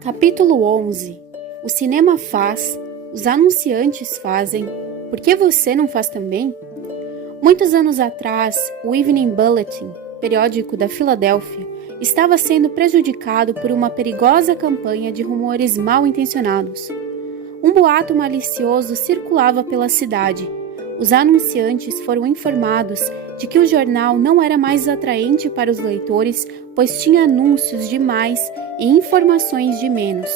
Capítulo 11. O cinema faz, os anunciantes fazem, por que você não faz também? Muitos anos atrás, o Evening Bulletin, periódico da Filadélfia, estava sendo prejudicado por uma perigosa campanha de rumores mal intencionados. Um boato malicioso circulava pela cidade. Os anunciantes foram informados de que o jornal não era mais atraente para os leitores, pois tinha anúncios de mais e informações de menos.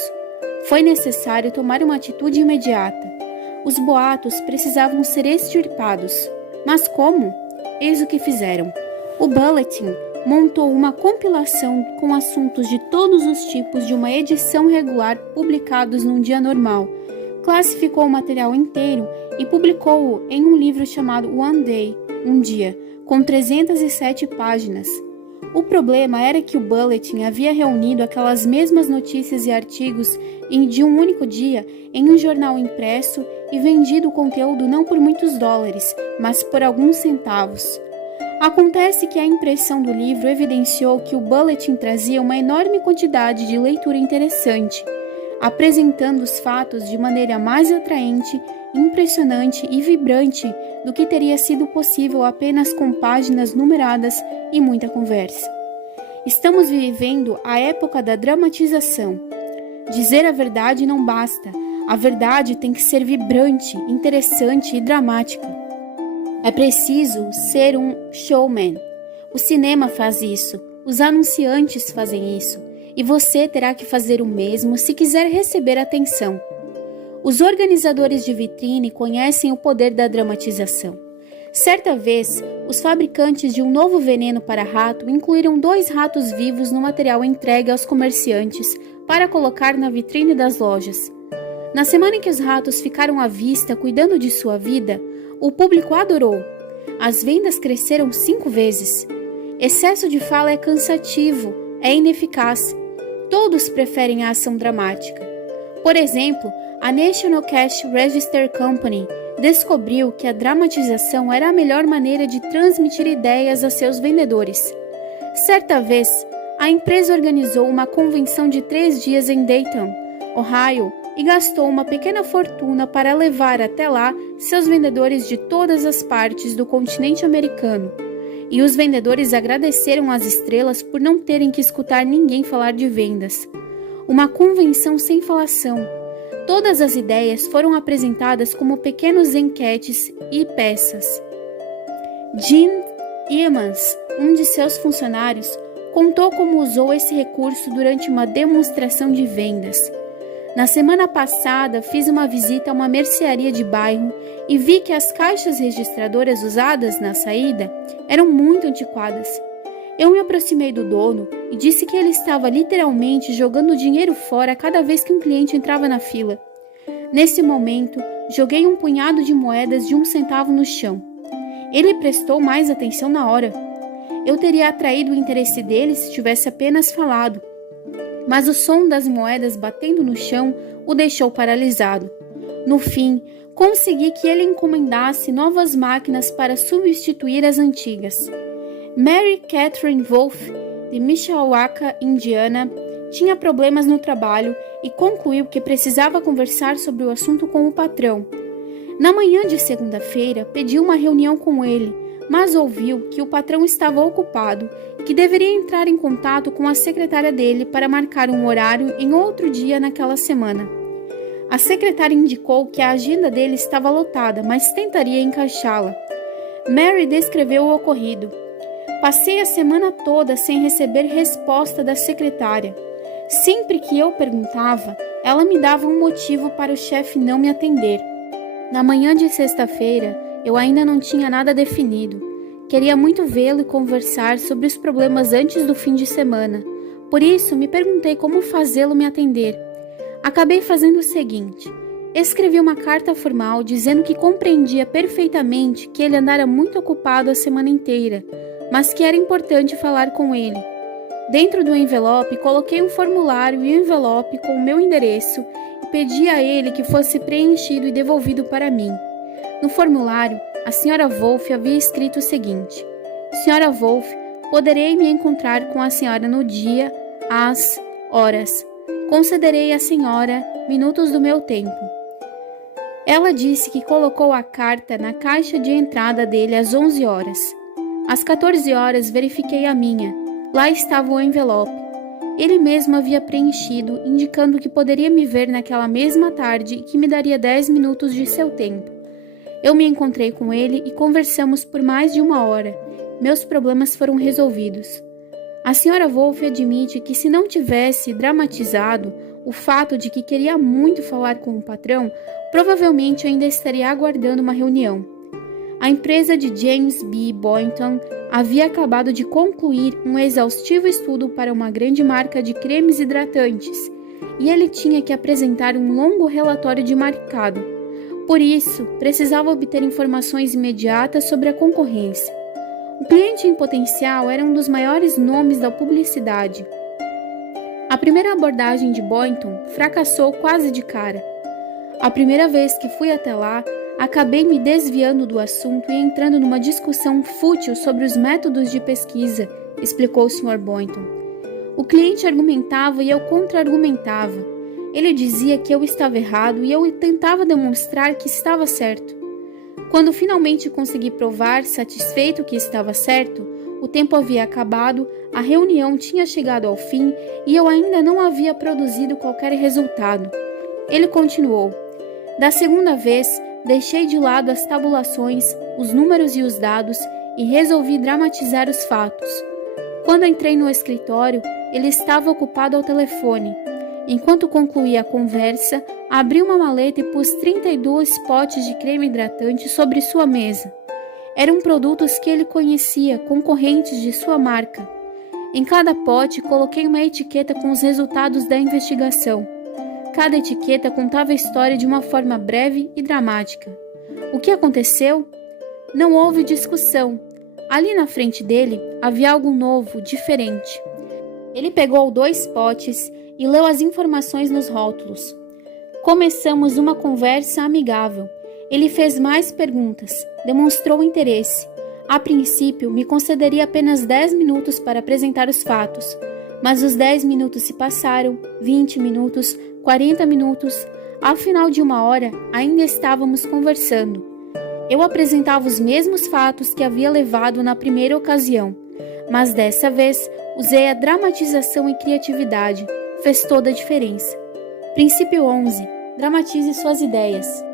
Foi necessário tomar uma atitude imediata. Os boatos precisavam ser extirpados. Mas como? Eis o que fizeram. O Bulletin montou uma compilação com assuntos de todos os tipos de uma edição regular publicados num dia normal, classificou o material inteiro e publicou-o em um livro chamado One Day, um dia, com 307 páginas. O problema era que o Bulletin havia reunido aquelas mesmas notícias e artigos de um único dia em um jornal impresso e vendido o conteúdo não por muitos dólares, mas por alguns centavos. Acontece que a impressão do livro evidenciou que o Bulletin trazia uma enorme quantidade de leitura interessante, apresentando os fatos de maneira mais atraente, impressionante e vibrante do que teria sido possível apenas com páginas numeradas e muita conversa. Estamos vivendo a época da dramatização. Dizer a verdade não basta. A verdade tem que ser vibrante, interessante e dramática. É preciso ser um showman. O cinema faz isso, os anunciantes fazem isso, e você terá que fazer o mesmo se quiser receber atenção. Os organizadores de vitrine conhecem o poder da dramatização. Certa vez, os fabricantes de um novo veneno para rato incluíram 2 ratos vivos no material entregue aos comerciantes para colocar na vitrine das lojas. Na semana em que os ratos ficaram à vista cuidando de sua vida, o público adorou. As vendas cresceram 5 vezes. Excesso de fala é cansativo, é ineficaz. Todos preferem a ação dramática. Por exemplo, a National Cash Register Company descobriu que a dramatização era a melhor maneira de transmitir ideias a seus vendedores. Certa vez, a empresa organizou uma convenção de 3 dias em Dayton, Ohio, e gastou uma pequena fortuna para levar até lá seus vendedores de todas as partes do continente americano. E os vendedores agradeceram às estrelas por não terem que escutar ninguém falar de vendas. Uma convenção sem falação. Todas as ideias foram apresentadas como pequenos enquetes e peças. Jim Emmons, um de seus funcionários, contou como usou esse recurso durante uma demonstração de vendas. Na semana passada, fiz uma visita a uma mercearia de bairro e vi que as caixas registradoras usadas na saída eram muito antiquadas. Eu me aproximei do dono e disse que ele estava literalmente jogando dinheiro fora cada vez que um cliente entrava na fila. Nesse momento, joguei um punhado de moedas de 1 centavo no chão. Ele prestou mais atenção na hora. Eu teria atraído o interesse dele se tivesse apenas falado, mas o som das moedas batendo no chão o deixou paralisado. No fim, consegui que ele encomendasse novas máquinas para substituir as antigas. Mary Catherine Wolfe, de Mishawaka, Indiana, tinha problemas no trabalho e concluiu que precisava conversar sobre o assunto com o patrão. Na manhã de segunda-feira, pediu uma reunião com ele, mas ouviu que o patrão estava ocupado e que deveria entrar em contato com a secretária dele para marcar um horário em outro dia naquela semana. A secretária indicou que a agenda dele estava lotada, mas tentaria encaixá-la. Mary descreveu o ocorrido. Passei a semana toda sem receber resposta da secretária. Sempre que eu perguntava, ela me dava um motivo para o chefe não me atender. Na manhã de sexta-feira, eu ainda não tinha nada definido. Queria muito vê-lo e conversar sobre os problemas antes do fim de semana. Por isso, me perguntei como fazê-lo me atender. Acabei fazendo o seguinte. Escrevi uma carta formal dizendo que compreendia perfeitamente que ele andara muito ocupado a semana inteira, mas que era importante falar com ele. Dentro do envelope, coloquei um formulário e um envelope com o meu endereço e pedi a ele que fosse preenchido e devolvido para mim. No formulário, a Sra. Wolfe havia escrito o seguinte: Sra. Wolfe, poderei me encontrar com a senhora no dia, às horas. Concederei à senhora minutos do meu tempo. Ela disse que colocou a carta na caixa de entrada dele às 11 horas. Às 14 horas verifiquei a minha. Lá estava o envelope. Ele mesmo havia preenchido, indicando que poderia me ver naquela mesma tarde e que me daria 10 minutos de seu tempo. Eu me encontrei com ele e conversamos por mais de 1 hora. Meus problemas foram resolvidos. A senhora Wolff admite que se não tivesse dramatizado o fato de que queria muito falar com o patrão, provavelmente ainda estaria aguardando uma reunião. A empresa de James B. Boynton havia acabado de concluir um exaustivo estudo para uma grande marca de cremes hidratantes, e ele tinha que apresentar um longo relatório de mercado. Por isso, precisava obter informações imediatas sobre a concorrência. O cliente em potencial era um dos maiores nomes da publicidade. A primeira abordagem de Boynton fracassou quase de cara. A primeira vez que fui até lá, acabei me desviando do assunto e entrando numa discussão fútil sobre os métodos de pesquisa, explicou o Sr. Boynton. O cliente argumentava e eu contra-argumentava. Ele dizia que eu estava errado e eu tentava demonstrar que estava certo. Quando finalmente consegui provar, satisfeito que estava certo, o tempo havia acabado, a reunião tinha chegado ao fim e eu ainda não havia produzido qualquer resultado. Ele continuou. Da segunda vez, deixei de lado as tabulações, os números e os dados e resolvi dramatizar os fatos. Quando entrei no escritório, ele estava ocupado ao telefone. Enquanto concluía a conversa, abri uma maleta e pus 32 potes de creme hidratante sobre sua mesa. Eram produtos que ele conhecia, concorrentes de sua marca. Em cada pote, coloquei uma etiqueta com os resultados da investigação. Cada etiqueta contava a história de uma forma breve e dramática. O que aconteceu? Não houve discussão. Ali na frente dele havia algo novo, diferente. Ele pegou 2 potes e leu as informações nos rótulos. Começamos uma conversa amigável. Ele fez mais perguntas, demonstrou interesse. A princípio, me concederia apenas 10 minutos para apresentar os fatos, mas os 10 minutos se passaram, 20 minutos, 40 minutos. Ao final de 1 hora, ainda estávamos conversando. Eu apresentava os mesmos fatos que havia levado na primeira ocasião, mas dessa vez usei a dramatização e criatividade. Fez toda a diferença. Princípio 11. Dramatize suas ideias.